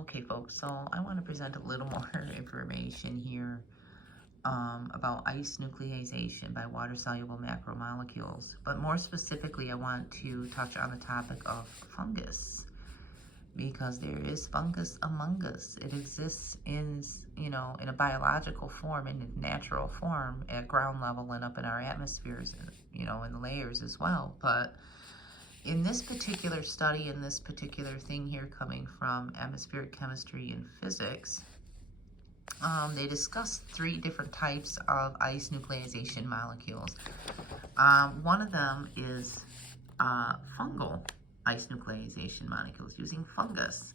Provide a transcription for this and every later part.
Okay, folks, so I want to present a little more information here about ice nucleation by water-soluble macromolecules. But more specifically, I want to touch on the topic of fungus because there is fungus among us. It exists in a biological form, in a natural form at ground level and up in our atmospheres, and, in the layers as well. But in this particular study, in this particular thing here coming from atmospheric chemistry and physics, they discussed three different types of ice nucleation molecules. One of them is fungal ice nucleation molecules using fungus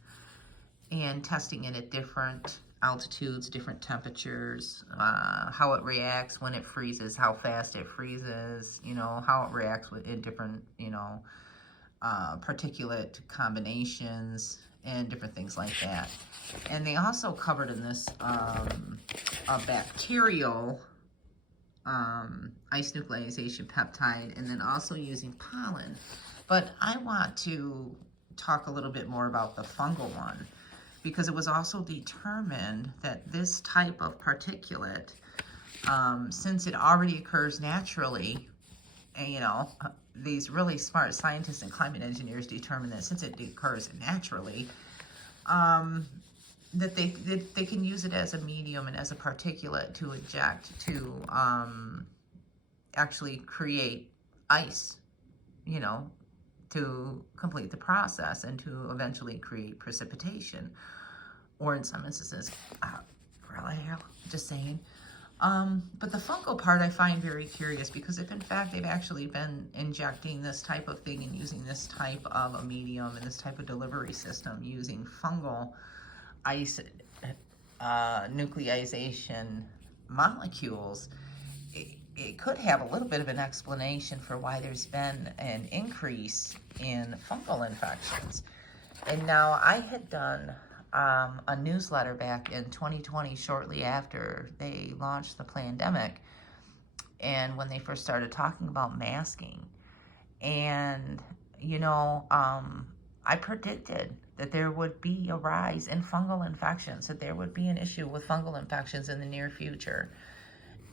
and testing it at different altitudes, different temperatures, how it reacts when it freezes, how fast it freezes, how it reacts in different, particulate combinations and different things like that. And they also covered in this a bacterial ice nucleation peptide, and then also using pollen. But I want to talk a little bit more about the fungal one, because it was also determined that this type of particulate, since it already occurs naturally, and, these really smart scientists and climate engineers determined that since it occurs naturally, that they can use it as a medium and as a particulate to inject to actually create ice, to complete the process and to eventually create precipitation, or in some instances, just saying. But the fungal part I find very curious, because if in fact they've actually been injecting this type of thing and using this type of a medium and this type of delivery system using fungal ice nucleation molecules, it could have a little bit of an explanation for why there's been an increase in fungal infections. And now I had done a newsletter back in 2020, shortly after they launched the pandemic, and when they first started talking about masking. And, I predicted that there would be a rise in fungal infections, that there would be an issue with fungal infections in the near future.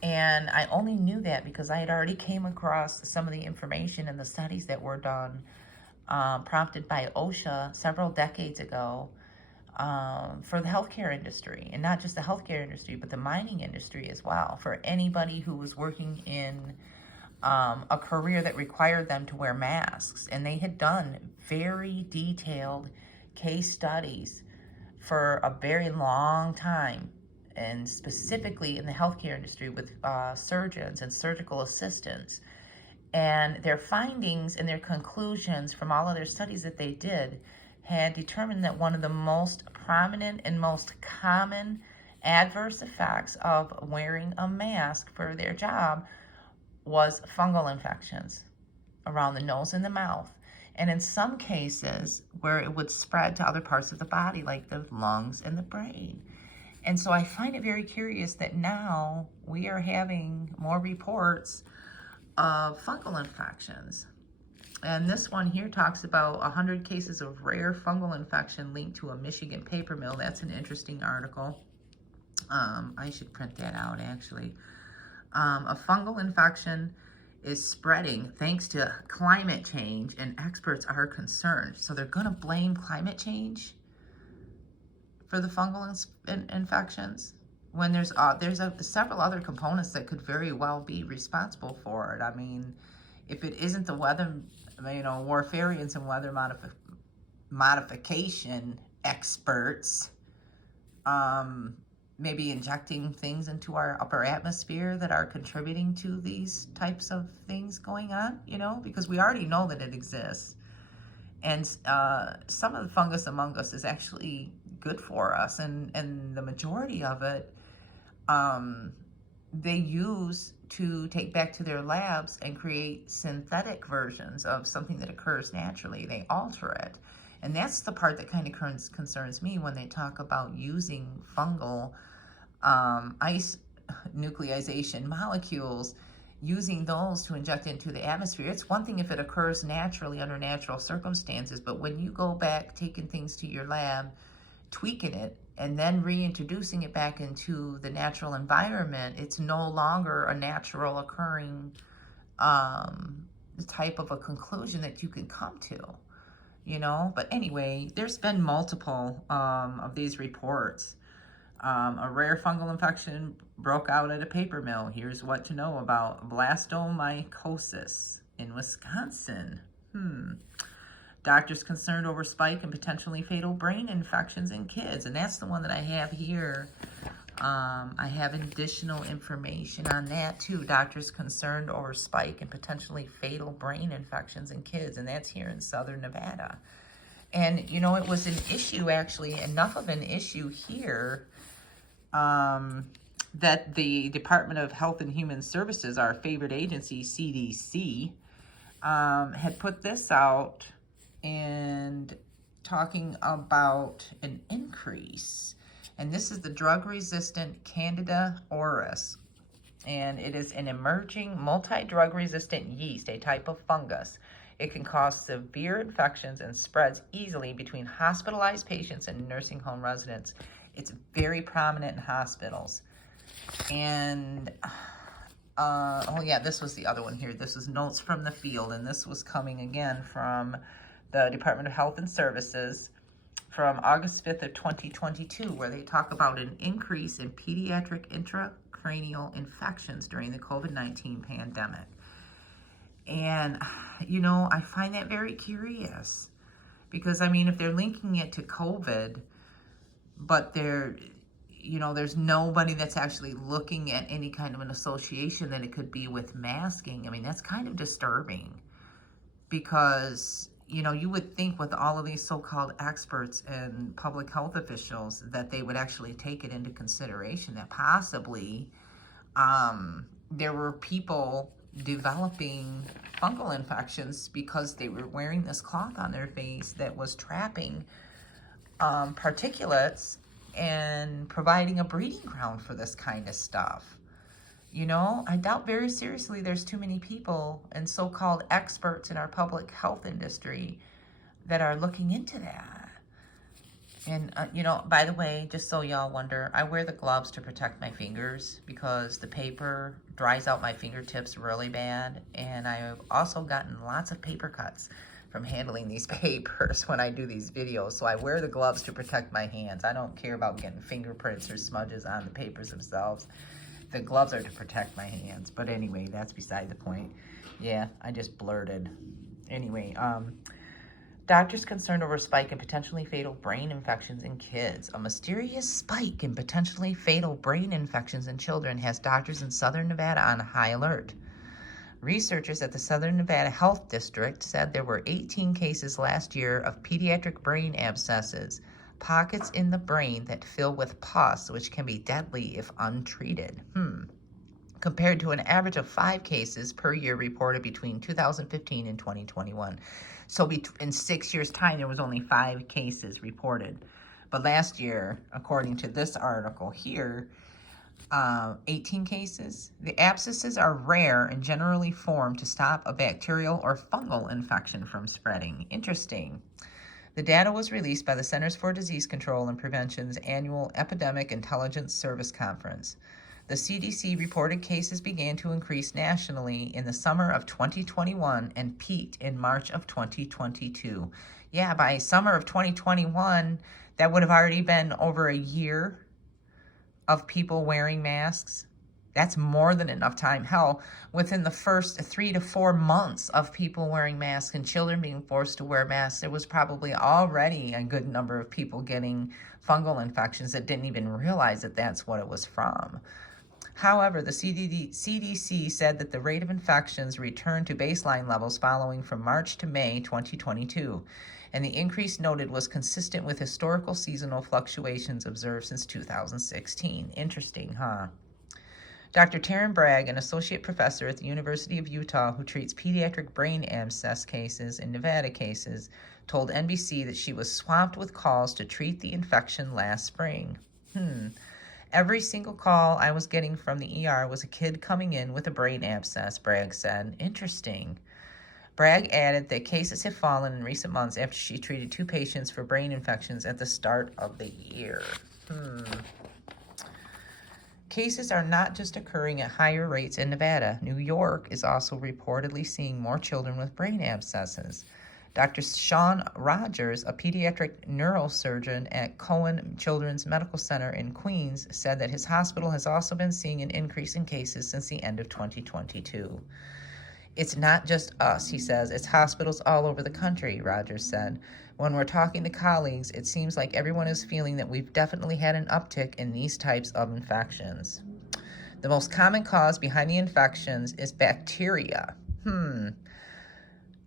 And I only knew that because I had already came across some of the information and the studies that were done, prompted by OSHA several decades ago, for the healthcare industry, and not just the healthcare industry, but the mining industry as well, for anybody who was working in a career that required them to wear masks. And they had done very detailed case studies for a very long time, and specifically in the healthcare industry with surgeons and surgical assistants. And their findings and their conclusions from all of their studies that they did had determined that one of the most prominent and most common adverse effects of wearing a mask for their job was fungal infections around the nose and the mouth. And in some cases, where it would spread to other parts of the body, like the lungs and the brain. And so I find it very curious that now we are having more reports of fungal infections. And this one here talks about 100 cases of rare fungal infection linked to a Michigan paper mill. That's an interesting article. I should print that out, actually. A fungal infection is spreading thanks to climate change, and experts are concerned. So they're going to blame climate change for the fungal infections, when there's several other components that could very well be responsible for it. I mean, if it isn't the weather, warfarians and weather modification experts, maybe injecting things into our upper atmosphere that are contributing to these types of things going on, because we already know that it exists. And some of the fungus among us is actually good for us, and the majority of it they use to take back to their labs and create synthetic versions of something that occurs naturally. They alter it. And that's the part that kind of concerns me when they talk about using fungal ice nucleation molecules, using those to inject into the atmosphere. It's one thing if it occurs naturally under natural circumstances, but when you go back taking things to your lab, tweaking it and then reintroducing it back into the natural environment, it's no longer a natural occurring type of a conclusion that you can come to, you know. But anyway, there's been multiple of these reports. A rare fungal infection broke out at a paper mill. Here's what to know about blastomycosis in Wisconsin. Doctors concerned over spike and potentially fatal brain infections in kids. And that's the one that I have here. I have additional information on that too. Doctors concerned over spike and potentially fatal brain infections in kids. And that's here in Southern Nevada. And, you know, it was an issue, actually, enough of an issue here that the Department of Health and Human Services, our favorite agency, CDC, had put this out and talking about an increase. And this is the drug-resistant Candida auris. And it is an emerging multi-drug-resistant yeast, a type of fungus. It can cause severe infections and spreads easily between hospitalized patients and nursing home residents. It's very prominent in hospitals. And, oh yeah, this was the other one here. This was notes from the field, and this was coming again from the Department of Health and Services from August 5th of 2022, where they talk about an increase in pediatric intracranial infections during the COVID-19 pandemic. And, you know, I find that very curious because, I mean, if they're linking it to COVID, but there's nobody that's actually looking at any kind of an association that it could be with masking. I mean, that's kind of disturbing because, you know, you would think with all of these so-called experts and public health officials that they would actually take it into consideration that possibly there were people developing fungal infections because they were wearing this cloth on their face that was trapping particulates and providing a breeding ground for this kind of stuff. You know, I doubt very seriously there's too many people and so-called experts in our public health industry that are looking into that. And, you know, by the way, just so y'all wonder, I wear the gloves to protect my fingers because the paper dries out my fingertips really bad. And I've also gotten lots of paper cuts from handling these papers when I do these videos. So I wear the gloves to protect my hands. I don't care about getting fingerprints or smudges on the papers themselves. The gloves are to protect my hands. But anyway, that's beside the point. Yeah, I just blurted. Anyway, doctors concerned over spike in potentially fatal brain infections in kids. A mysterious spike in potentially fatal brain infections in children has doctors in Southern Nevada on high alert. Researchers at the Southern Nevada Health District said there were 18 cases last year of pediatric brain abscesses, pockets in the brain that fill with pus, which can be deadly if untreated. Compared to an average of 5 cases per year reported between 2015 and 2021. So in 6 years' time, there was only 5 cases reported. But last year, according to this article here, 18 cases. The abscesses are rare and generally form to stop a bacterial or fungal infection from spreading. Interesting. The data was released by the Centers for Disease Control and Prevention's annual Epidemic Intelligence Service Conference. The CDC reported cases began to increase nationally in the summer of 2021 and peaked in March of 2022. Yeah, by summer of 2021, that would have already been over a year of people wearing masks. That's more than enough time. Hell, within the first 3 to 4 months of people wearing masks and children being forced to wear masks, there was probably already a good number of people getting fungal infections that didn't even realize that that's what it was from. However, the CDC said that the rate of infections returned to baseline levels following from March to May 2022, and the increase noted was consistent with historical seasonal fluctuations observed since 2016. Interesting, huh? Dr. Taryn Bragg, an associate professor at the University of Utah who treats pediatric brain abscess cases and Nevada cases, told NBC that she was swamped with calls to treat the infection last spring. Every single call I was getting from the ER was a kid coming in with a brain abscess, Bragg said. Interesting. Bragg added that cases have fallen in recent months after she treated 2 patients for brain infections at the start of the year. Cases are not just occurring at higher rates in Nevada. New York is also reportedly seeing more children with brain abscesses. Dr. Sean Rogers, a pediatric neurosurgeon at Cohen Children's Medical Center in Queens, said that his hospital has also been seeing an increase in cases since the end of 2022. It's not just us, he says. It's hospitals all over the country, Rogers said. When we're talking to colleagues, it seems like everyone is feeling that we've definitely had an uptick in these types of infections. The most common cause behind the infections is bacteria.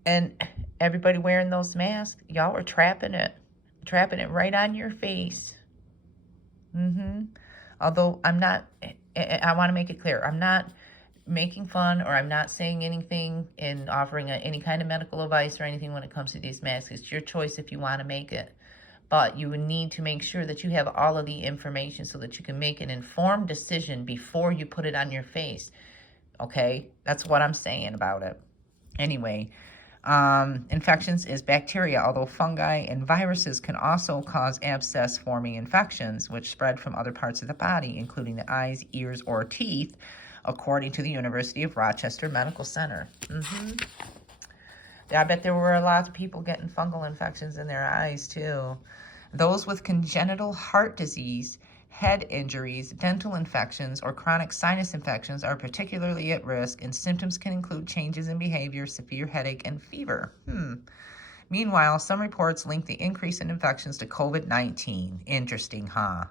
And everybody wearing those masks, y'all were trapping it right on your face. Although I want to make it clear, I'm not making fun, or I'm not saying anything in offering any kind of medical advice or anything when it comes to these masks. It's your choice if you want to make it. But you would need to make sure that you have all of the information so that you can make an informed decision before you put it on your face. Okay? That's what I'm saying about it. Anyway, infections is bacteria, although fungi and viruses can also cause abscess-forming infections, which spread from other parts of the body, including the eyes, ears, or teeth, according to the University of Rochester Medical Center. I bet there were a lot of people getting fungal infections in their eyes, too. Those with congenital heart disease, head injuries, dental infections, or chronic sinus infections are particularly at risk, and symptoms can include changes in behavior, severe headache, and fever. Meanwhile, some reports link the increase in infections to COVID-19. Interesting, huh?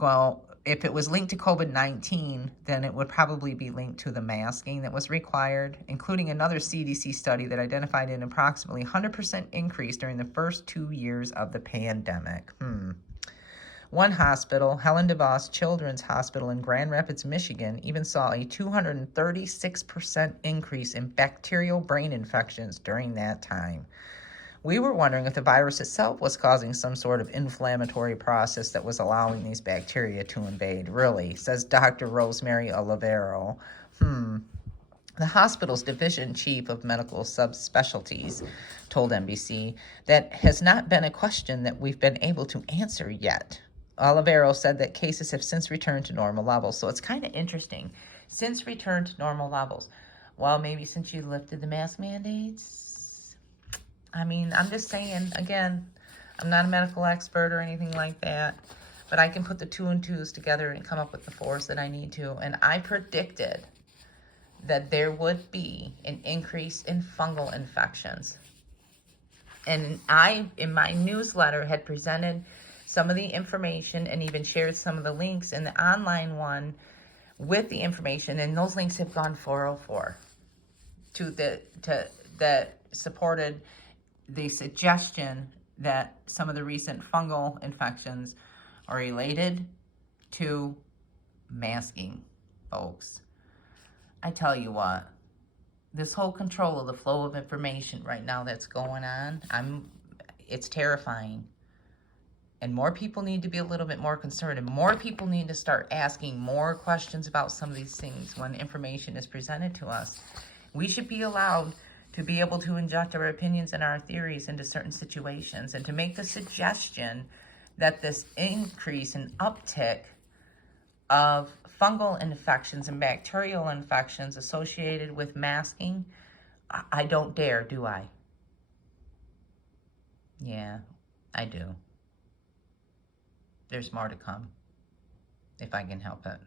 Well, if it was linked to COVID-19, then it would probably be linked to the masking that was required, including another CDC study that identified an approximately 100% increase during the first 2 years of the pandemic. One hospital, Helen DeVos Children's Hospital in Grand Rapids, Michigan, even saw a 236% increase in bacterial brain infections during that time. We were wondering if the virus itself was causing some sort of inflammatory process that was allowing these bacteria to invade, really, says Dr. Rosemary Olivero. The hospital's division chief of medical subspecialties told NBC that has not been a question that we've been able to answer yet. Olivero said that cases have since returned to normal levels. So it's kind of interesting. Since returned to normal levels. Well, maybe since you lifted the mask mandates. I mean, I'm just saying, again, I'm not a medical expert or anything like that, but I can put the 2 and 2s together and come up with the 4s that I need to. And I predicted that there would be an increase in fungal infections. And I, in my newsletter, had presented some of the information and even shared some of the links in the online one with the information. And those links have gone 404 that supported the suggestion that some of the recent fungal infections are related to masking, folks. I tell you what, this whole control of the flow of information right now that's going on, it's terrifying. And more people need to be a little bit more concerned, and more people need to start asking more questions about some of these things when information is presented to us. We should be allowed to be able to inject our opinions and our theories into certain situations, and to make the suggestion that this increase and uptick of fungal infections and bacterial infections associated with masking, I don't dare, do I? Yeah, I do. There's more to come, if I can help it.